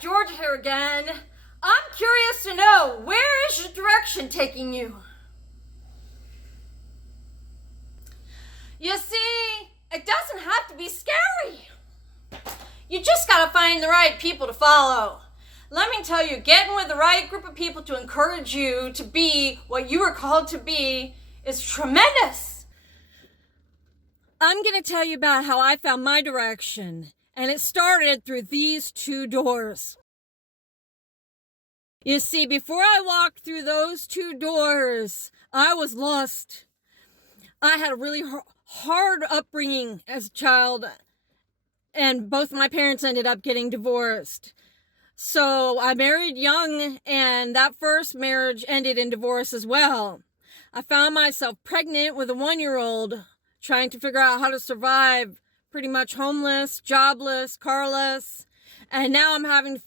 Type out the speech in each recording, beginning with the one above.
George here again. I'm curious to know, where is your direction taking you? You see, it doesn't have to be scary. You just gotta find the right people to follow. Let me tell you, getting with the right group of people to encourage you to be what you were called to be is tremendous. I'm gonna tell you about how I found my direction, and it started through these two doors. You see, before I walked through those two doors, I was lost. I had a really hard upbringing as a child, and both my parents ended up getting divorced. So I married young, and that first marriage ended in divorce as well. I found myself pregnant with a 1-year-old, trying to figure out how to survive, pretty much homeless, jobless, carless, and now I'm having to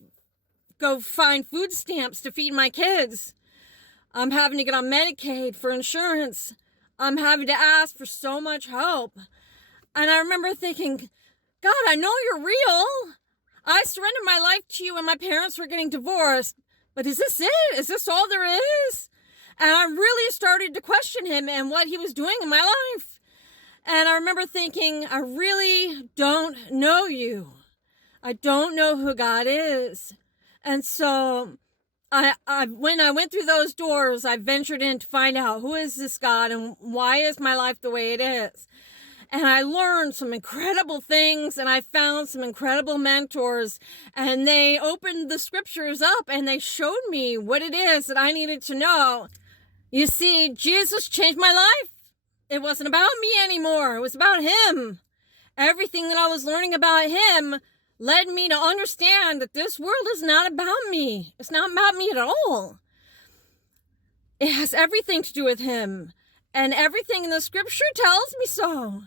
go find food stamps to feed my kids. I'm having to get on Medicaid for insurance. I'm having to ask for so much help. And I remember thinking, God, I know you're real. I surrendered my life to you when my parents were getting divorced. But is this it? Is this all there is? And I really started to question him and what he was doing in my life. And I remember thinking, I really don't know you. I don't know who God is. And so when I went through those doors, I ventured in to find out, who is this God and why is my life the way it is? And I learned some incredible things, and I found some incredible mentors, and they opened the scriptures up and they showed me what it is that I needed to know. You see, Jesus changed my life. It wasn't about me anymore. It was about him. Everything that I was learning about him led me to understand that this world is not about me. It's not about me at all. It has everything to do with him. And everything in the scripture tells me so.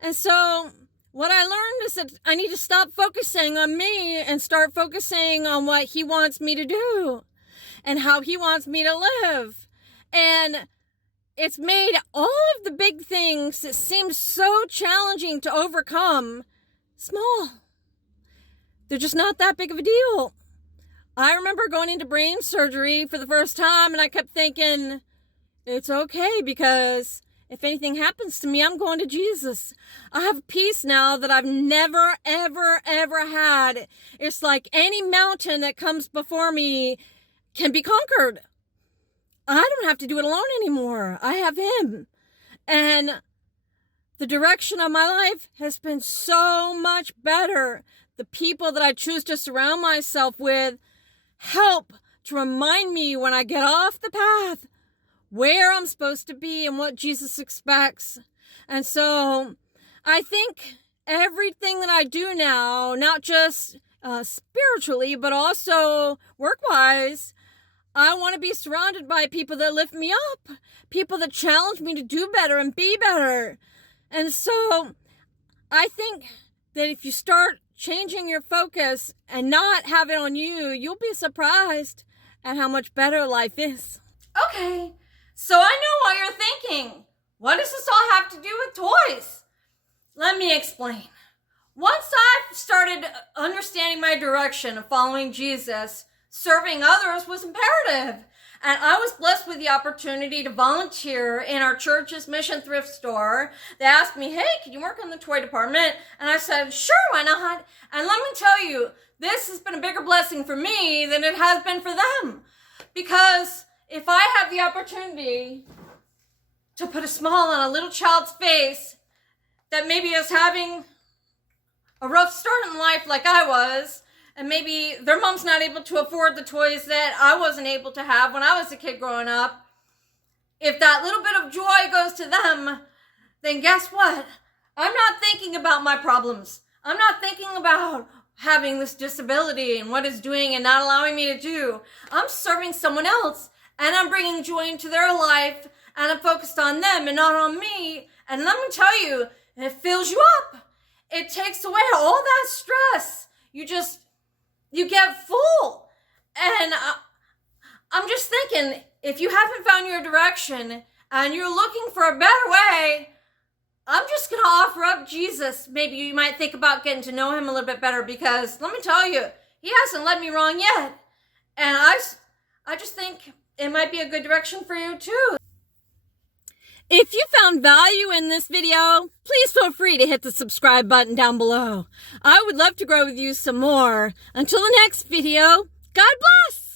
And so what I learned is that I need to stop focusing on me and start focusing on what he wants me to do and how he wants me to live. And it's made all of the big things that seem so challenging to overcome small. They're just not that big of a deal. I remember going into brain surgery for the first time, and I kept thinking, it's okay, because if anything happens to me, I'm going to Jesus. I have peace now that I've never, ever, ever had. It's like any mountain that comes before me can be conquered. I don't have to do it alone anymore. I have him. And the direction of my life has been so much better. The people that I choose to surround myself with help to remind me when I get off the path where I'm supposed to be and what Jesus expects. And so I think everything that I do now, not just spiritually, but also work-wise, I want to be surrounded by people that lift me up, people that challenge me to do better and be better. And so I think that if you start changing your focus and not have it on you, you'll be surprised at how much better life is. Okay, so I know what you're thinking. What does this all have to do with toys? Let me explain. Once I started understanding my direction of following Jesus, serving others was imperative. And I was blessed with the opportunity to volunteer in our church's mission thrift store. They asked me, hey, can you work in the toy department? And I said, sure, why not? And let me tell you, this has been a bigger blessing for me than it has been for them. Because if I have the opportunity to put a smile on a little child's face that maybe is having a rough start in life like I was, and maybe their mom's not able to afford the toys that I wasn't able to have when I was a kid growing up, if that little bit of joy goes to them, then guess what? I'm not thinking about my problems. I'm not thinking about having this disability and what it's doing and not allowing me to do. I'm serving someone else, and I'm bringing joy into their life, and I'm focused on them and not on me. And let me tell you, it fills you up. It takes away all that stress. You get full. And I'm just thinking, if you haven't found your direction and you're looking for a better way, I'm just going to offer up Jesus. Maybe you might think about getting to know him a little bit better, because let me tell you, he hasn't led me wrong yet. And I just think it might be a good direction for you too. If you found value in this video, please feel free to hit the subscribe button down below. I would love to grow with you some more. Until the next video, God bless!